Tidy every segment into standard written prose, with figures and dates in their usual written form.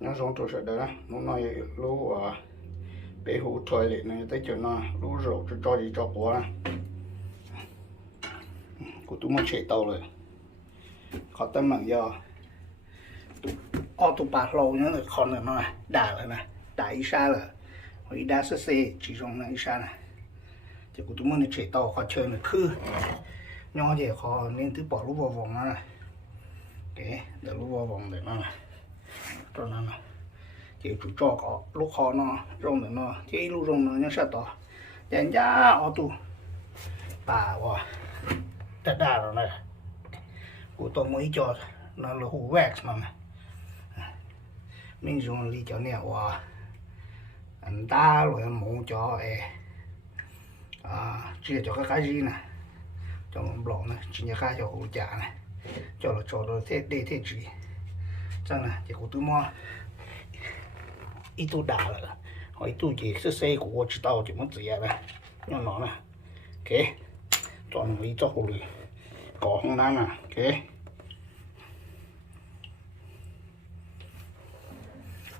nó rong tôi sẽ đó nó nói lú bé hú thôi lệ này tới chỗ nó lú rượu cho gì cho bố của tụi mình chạy tàu rồi khó tâm mạng do ô tô bạc lâu nhớ là con là nó đà rồi nè đà ít xa rồi hồi đa sơ xe chỉ dùng là ít xa này thì của tụi mình chạy tàu khó chơi là khư nhỏ thì khó nên thứ bỏ lúc vào vòng nó này để lúc vào vòng để nó này cho nó này chỉ chủ cho có lúc khó nó rong để nó chỉ lúc rong nó nhớ sao to dành ra ô tô bà quá đà rồi này của tôi mới cho nó là hú wax mà mình dùng đi cho nè và anh ta rồi muốn cho chia cho cái gì nè cho một lọ này chỉ cái cho hũ chả này cho nó thế để thế gì chẳng là chỉ có tôi mua ít tu đá rồi hỏi tu gì sẽ xây của tôi tao chỉ muốn gì này nhưng nó nè ok chọn mấy cho hũ có không nè ok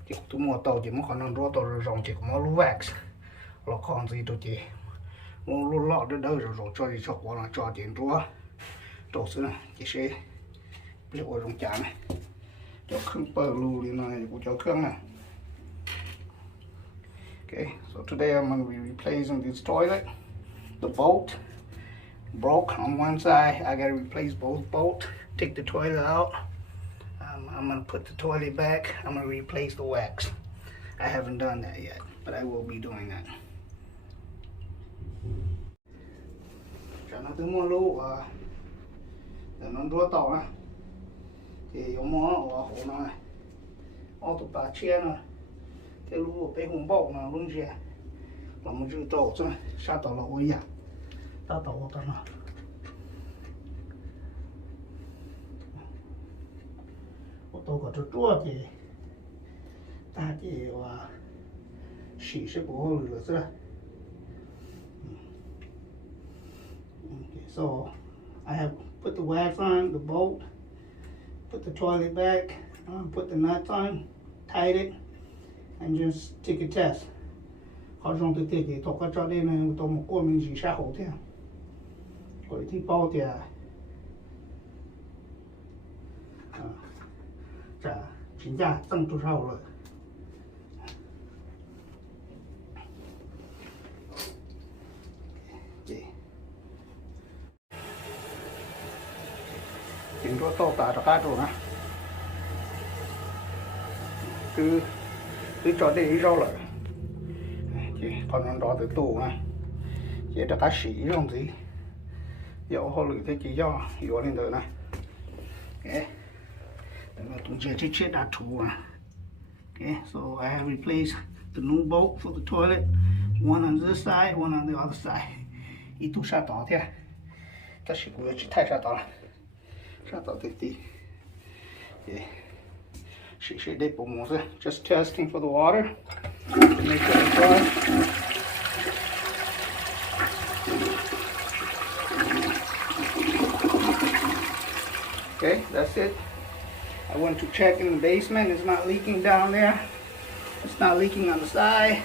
chỉ tôi mua tàu chỉ muốn còn năng rót tàu rồi rong chỉ có mua lúa wax là còn gì tôi chỉ mua lúa lọ đó đâu rồi cho đi cho quá là cho tiền rúa đồ xưa chỉ sẽ liệu ở trong chả này cho khưng bờ lù đi này của cho khưng này. Okay, so today I'm going to be replacing this toilet. The bolt broke on one side. I got to replace both bolts. Take the toilet out. I'm going to put the toilet back. I'm going to replace the wax. I haven't done that yet, but I will be doing that. Cho nó tới mua lũ để nó đua tàu này. Thì có món ở hồ này. Ô tô bà chia này. Thế lũ bé hùng bầu này luôn chia. Là một chữ tàu chứ này. Xa tàu là ôi à. Ta tàu ta nào. Tôi có chỗ thì ta chỉ là xỉ sẽ bố hồ lửa chứ. Okay, so I have put the wax on the bolt, put the toilet back, put the nuts on, tied it, and just take a test. Họ dùng từ thì tôi có cho đây này tôi một cô mình chỉ xa hổ thế. Rồi thì bao thì chính ra tăng chút sau rồi chính cho tàu tả cho cá rồi nè cứ cho đi rau rồi còn nó đó từ tủ nè chỉ cho cá xỉ không gì dẫu họ lưỡi thế chỉ do hiểu lên rồi nè okay. Okay, so I have replaced the new bolt for the toilet, one on this side, one on the other side. Ít tu sát tỏ thế, ta chỉ có chỉ thay sát tỏ tí. Okay, she did bộ mồm rồi, just testing for the water, to make sure it's dry. Okay, that's it. I went to check in the basement. It's not leaking down there. It's not leaking on the side.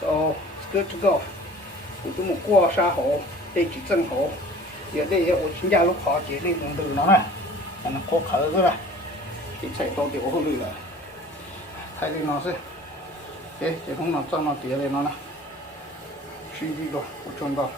So it's good to go. Tôi một qua xa hồ, đây chỉ chân hồ. Giờ đây ở chính gia lúc họ chỉ lên từ nó này, nó có khởi rồi này. Thì chạy to tiểu hơn nữa. Thay lên nó xem. Ok, chỉ không nó cho nó tía lên nó này. Suy đi rồi, chôn vào.